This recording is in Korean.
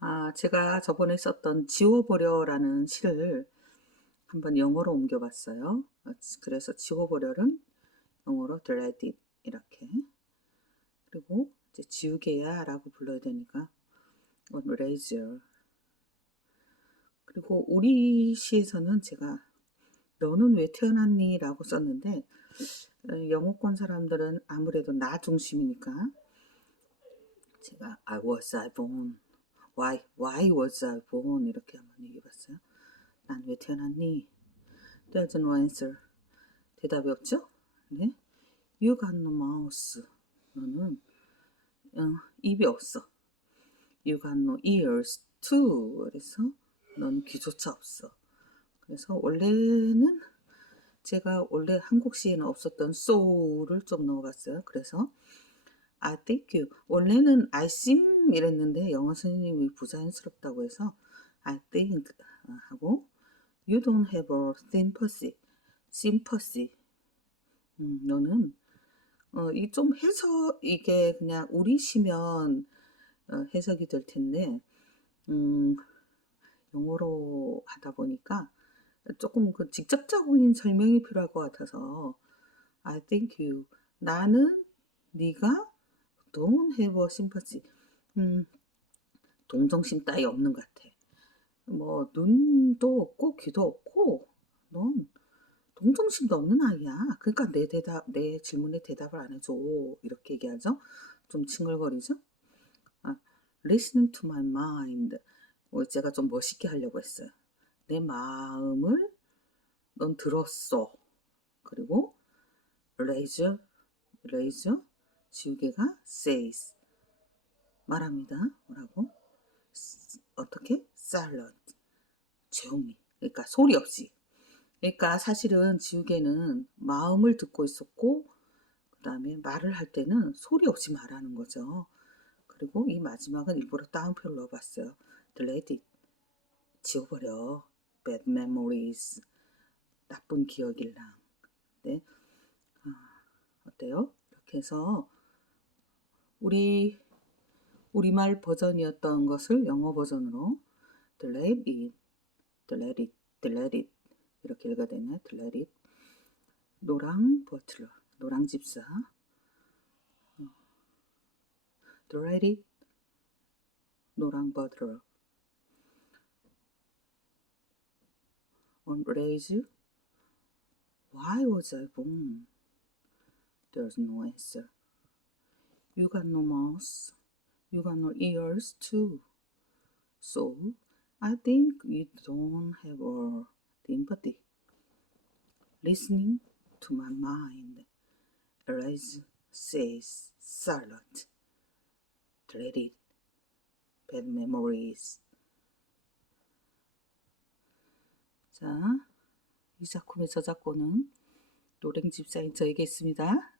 아, 제가 저번에 썼던 지워버려라는 시를 한번 영어로 옮겨봤어요. 어, 그래서 지워버려는 영어로 delete it 이렇게 그리고 이제 지우개야 라고 불러야 되니까 razor 그리고 우리 시에서는 제가 너는 왜 태어났니? 라고 썼는데 어, 영어권 사람들은 아무래도 나 중심이니까 제가 I was I born Why, why was I born? 이렇게 한번 얘기해 봤어요. 난 왜 태어났니? There's no answer. 대답이 없죠? 네. You got no mouth. 너는 어, 입이 없어. You got no ears too. 그래서 너는 귀조차 없어. 그래서 원래는 제가 원래 한국 시에는 없었던 soul을 좀 넣어봤어요. 그래서 I think you. 원래는 I seem 이랬는데 영어 선생님이 부자연스럽다고 해서 I think 하고 You don't have a sympathy. sympathy. 음, 너는 어, 이 좀 해석 이게 그냥 우리시면 어, 해석이 될 텐데 음, 영어로 하다 보니까 조금 그 직접적인 설명이 필요할 것 같아서 I think you. 나는 네가 don't have. 음, 동정심 따위 없는 것 같아. 뭐 눈도 없고 귀도 없고 넌 동정심도 없는 아이야. 그러니까 내 대답, 내 질문에 대답을 안 해줘. 이렇게 얘기하죠. 좀 칭얼거리죠. 아, listening to my mind. 뭐 제가 좀 멋있게 하려고 했어요. 내 마음을 넌 들었어. 그리고 raise, raise, 지우개가 says 말합니다. 뭐라고? 어떻게? silent 조용히. 그러니까 소리 없이. 그러니까 사실은 지우개는 마음을 듣고 있었고 그 다음에 말을 할 때는 소리 없이 말하는 거죠. 그리고 이 마지막은 일부러 따옴표를 넣어봤어요. delete it. 지워버려. bad memories. 나쁜 기억일랑. 네. 아, 어때요? 이렇게 해서 우리 우리말 버전이었던 것을 영어 버전으로 delete it, delete it, delete it 이렇게 읽어야 되네. delete it. 노랑 버틀러, 노랑 집사. 어. delete it, 노랑 버틀러. on raise. Why was I born? There's no answer. You got no mouth. You got no ears too. So I think you don't have a empathy. Listening to my mind, Erase says silent. Dreaded bad memories. 자, 이 작품의 저작권은 노랭 집사인 저에게 있습니다.